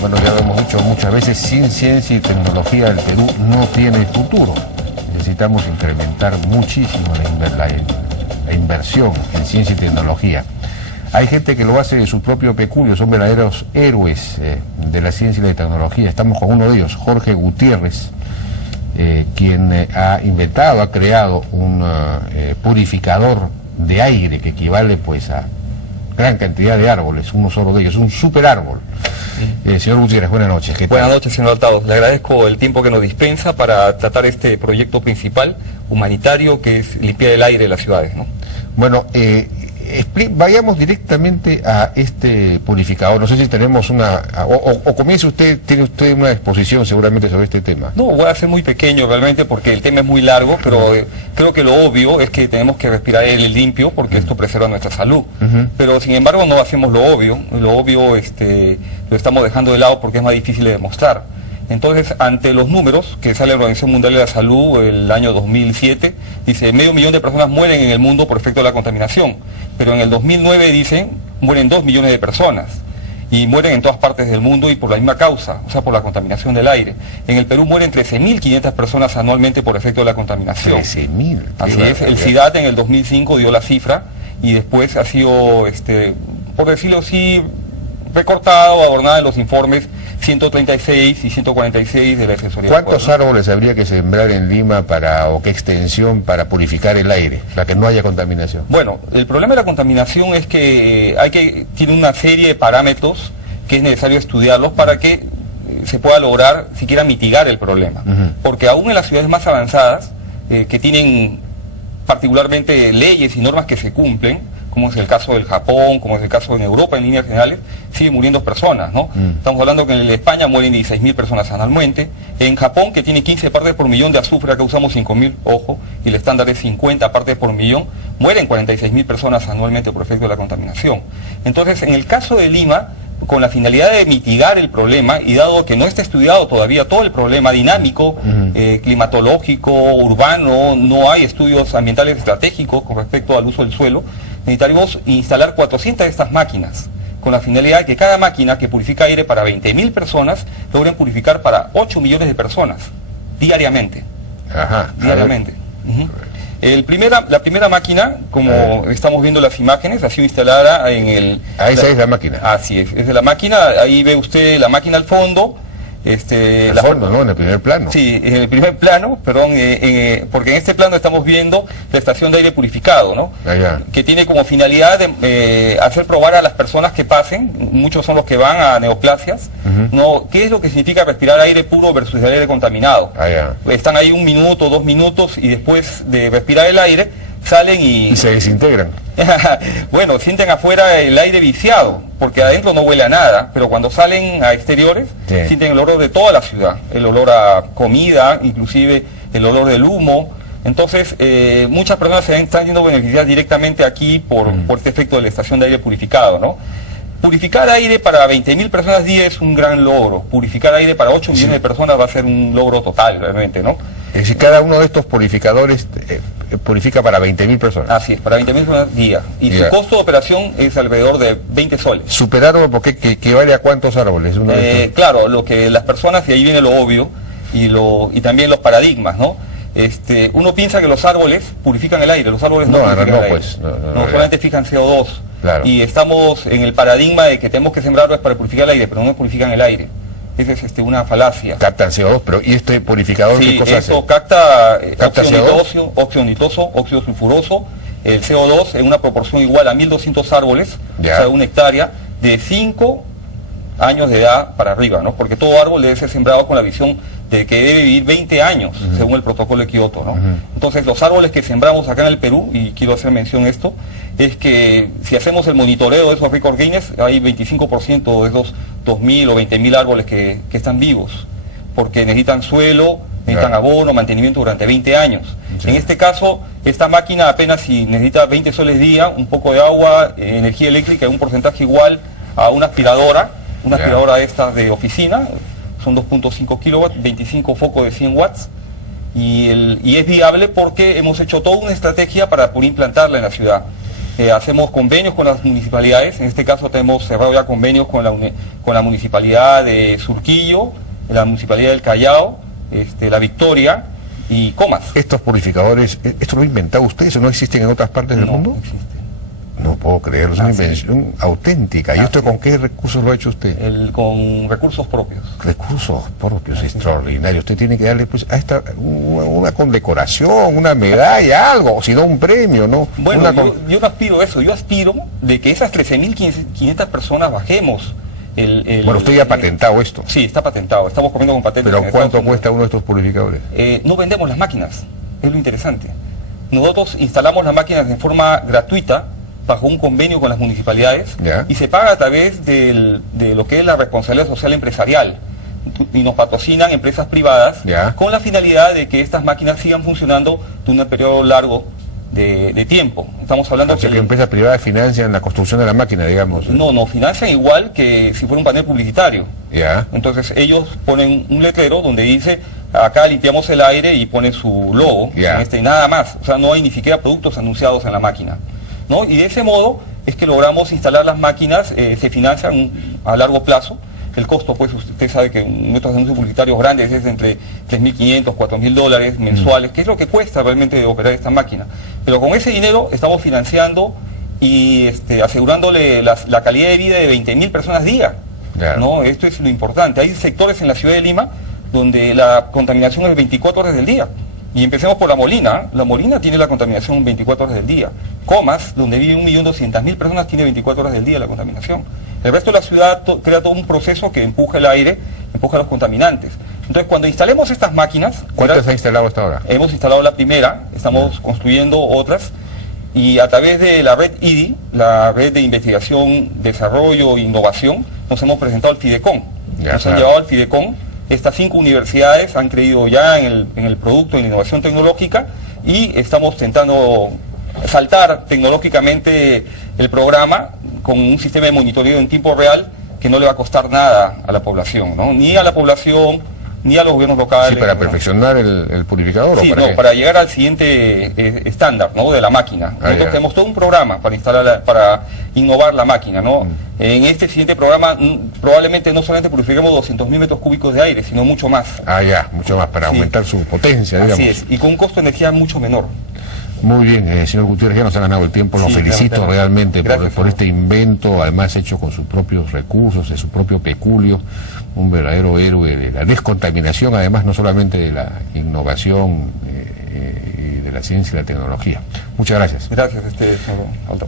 Bueno, ya lo hemos dicho muchas veces, sin ciencia y tecnología el Perú no tiene futuro. Necesitamos incrementar muchísimo la inversión en ciencia y tecnología. Hay gente que lo hace de su propio peculio, son verdaderos héroes de la ciencia y la tecnología. Estamos con uno de ellos, Jorge Gutiérrez, quien ha inventado, ha creado un purificador de aire que equivale pues a gran cantidad de árboles, uno solo de ellos, un super árbol. Señor Gutiérrez, buenas noches. ¿Qué tal? Buenas noches, señor Altado. Le agradezco el tiempo que nos dispensa para tratar este proyecto principal humanitario que es limpiar el aire de las ciudades, ¿no? Bueno, vayamos directamente a este purificador. No sé si tenemos una... O comience usted, tiene usted una exposición seguramente sobre este tema. No, voy a ser muy pequeño realmente porque el tema es muy largo, pero creo que lo obvio es que tenemos que respirar aire limpio porque esto preserva nuestra salud. Pero sin embargo no hacemos lo obvio lo estamos dejando de lado porque es más difícil de demostrar. Entonces, ante los números que sale la Organización Mundial de la Salud el año 2007, dice, 500.000 de personas mueren en el mundo por efecto de la contaminación, pero en el 2009 dicen, mueren 2 millones de personas, y mueren en todas partes del mundo y por la misma causa, o sea, por la contaminación del aire. En el Perú mueren 13.500 personas anualmente por efecto de la contaminación. 13.000. Así es, el CIDAD en el 2005 dio la cifra, y después ha sido, por decirlo así, recortado, adornada en los informes 136 y 146 de la Defensoría. ¿Cuántos árboles habría que sembrar en Lima o qué extensión para purificar el aire, para que no haya contaminación? Bueno, el problema de la contaminación es que tiene una serie de parámetros que es necesario estudiarlos para que se pueda lograr siquiera mitigar el problema. Porque aún en las ciudades más avanzadas, que tienen particularmente leyes y normas que se cumplen, como es el caso del Japón, como es el caso en Europa en líneas generales, siguen muriendo personas, ¿no? Estamos hablando que en España mueren 16.000 personas anualmente, en Japón, que tiene 15 partes por millón de azufre, acá usamos 5.000, ojo, y el estándar es 50 partes por millón, mueren 46.000 personas anualmente por efecto de la contaminación. Entonces, en el caso de Lima, con la finalidad de mitigar el problema, y dado que no está estudiado todavía todo el problema dinámico, climatológico, urbano, no hay estudios ambientales estratégicos con respecto al uso del suelo, necesitaríamos instalar 400 de estas máquinas, con la finalidad de que cada máquina que purifica aire para 20.000 personas, logren purificar para 8 millones de personas, diariamente. Ajá. Diariamente. La primera máquina, como estamos viendo las imágenes, ha sido instalada en el... esa es la máquina. Así es de la máquina, ahí ve usted la máquina al fondo. En el primer plano. Sí, en el primer plano, perdón, porque en este plano estamos viendo la estación de aire purificado, ¿no? Que tiene como finalidad de hacer probar a las personas que pasen, muchos son los que van a neoplasias, ¿no? ¿Qué es lo que significa respirar aire puro versus el aire contaminado? Están ahí 1 minuto, 2 minutos, y después de respirar el aire, salen y se desintegran. Bueno, sienten afuera el aire viciado, porque adentro no huele a nada, pero cuando salen a exteriores, sienten el olor de toda la ciudad, el olor a comida, inclusive el olor del humo. Entonces, muchas personas se están viendo beneficiadas directamente aquí por este efecto de la estación de aire purificado, ¿no? Purificar aire para 20.000 personas día es un gran logro. Purificar aire para 8 millones de personas va a ser un logro total, realmente, ¿no? Es decir, cada uno de estos purificadores purifica para 20.000 personas. Así es, para 20.000 personas día. Y su costo de operación es alrededor de 20 soles. ¿Super árbol porque equivale a cuántos árboles? Claro, lo que las personas, y ahí viene lo obvio, y también los paradigmas, ¿no? Uno piensa que los árboles purifican el aire, los árboles no purifican el aire. No, solamente fijan CO2. Claro. Y estamos en el paradigma de que tenemos que sembrar árboles para purificar el aire, pero no purifican el aire. Esa es una falacia. Captan CO2, pero ¿y este purificador qué cosa hace? Esto capta óxido nitroso, óxido sulfuroso, el CO2 en una proporción igual a 1.200 árboles, o sea, 1 hectárea, de 5 años de edad para arriba, ¿no? Porque todo árbol debe ser sembrado con la visión de que debe vivir 20 años, según el protocolo de Kioto, ¿no? Entonces, los árboles que sembramos acá en el Perú, y quiero hacer mención de esto, es que si hacemos el monitoreo de esos récord Guinness, hay 25% de esos 2.000 o 20.000 árboles que están vivos, porque necesitan suelo, necesitan abono, mantenimiento durante 20 años. En este caso, esta máquina apenas si necesita 20 soles día, un poco de agua, energía eléctrica, un porcentaje igual a una aspiradora de estas de oficina, son 2.5 kilowatts, 25 focos de 100 watts, y es viable porque hemos hecho toda una estrategia para poder implantarla en la ciudad. hacemos convenios con las municipalidades. En este caso tenemos cerrado ya convenios con la municipalidad de Surquillo, la municipalidad del Callao, La Victoria y Comas. ¿Estos purificadores, esto lo ha inventado usted? ¿Eso no existen en otras partes del mundo? No existe. No puedo creerlo, es una invención auténtica. ¿Y esto con qué recursos lo ha hecho usted? Con recursos propios. Recursos propios, extraordinarios. Usted tiene que darle pues a esta una condecoración, una medalla, algo, o si no un premio, ¿no? Bueno, yo no aspiro a eso, yo aspiro de que esas 13.500 personas bajemos Bueno, usted ya ha patentado esto. Sí, está patentado, estamos comiendo con patentes. ¿Pero cuánto cuesta uno de estos purificadores? No vendemos las máquinas, es lo interesante. Nosotros instalamos las máquinas de forma gratuita, bajo un convenio con las municipalidades, y se paga a través de lo que es la responsabilidad social empresarial, y nos patrocinan empresas privadas con la finalidad de que estas máquinas sigan funcionando durante un periodo largo de tiempo. Estamos hablando que empresas privadas financian la construcción de la máquina, digamos. No, financian igual que si fuera un panel publicitario. Entonces ellos ponen un letrero donde dice: acá limpiamos el aire, y pone su logo, nada más. O sea, no hay ni siquiera productos anunciados en la máquina, ¿no? Y de ese modo es que logramos instalar las máquinas. Se financian a largo plazo. El costo, pues usted sabe que nuestros anuncios publicitarios grandes es entre $3.500, $4.000 mensuales, que es lo que cuesta realmente operar esta máquina. Pero con ese dinero estamos financiando y asegurándole la calidad de vida de 20.000 personas día. ¿No? Esto es lo importante. Hay sectores en la ciudad de Lima donde la contaminación es 24 horas del día. Y empecemos por La Molina. La Molina tiene la contaminación 24 horas del día. Comas, donde vive 1.200.000 personas, tiene 24 horas del día la contaminación. El resto de la ciudad crea todo un proceso que empuja el aire, empuja los contaminantes. Entonces, cuando instalemos estas máquinas... ¿Cuántas ha instalado hasta ahora? Hemos instalado la primera, estamos construyendo otras, y a través de la red IDI, la red de investigación, desarrollo e innovación, nos hemos presentado al Fidecon. Nos han llevado al Fidecon. Estas 5 universidades han creído ya en el producto, en la innovación tecnológica, y estamos intentando saltar tecnológicamente el programa con un sistema de monitoreo en tiempo real que no le va a costar nada a la población, ¿no? Ni a la población, ni a los gobiernos locales. Sí, para perfeccionar el purificador. Sí, para llegar al siguiente estándar, ¿no?, de la máquina. Nosotros tenemos todo un programa para instalar, para innovar la máquina, ¿no? En este siguiente programa probablemente no solamente purifiquemos 200.000 metros cúbicos de aire, sino mucho más. Mucho más, para aumentar su potencia, digamos. Así es, y con un costo de energía mucho menor. Muy bien, señor Gutiérrez, ya nos ha ganado el tiempo, lo felicito realmente por este invento, además hecho con sus propios recursos, de su propio peculio, un verdadero héroe de la descontaminación, además no solamente de la innovación y de la ciencia y la tecnología. Muchas gracias. Gracias, señor Alto.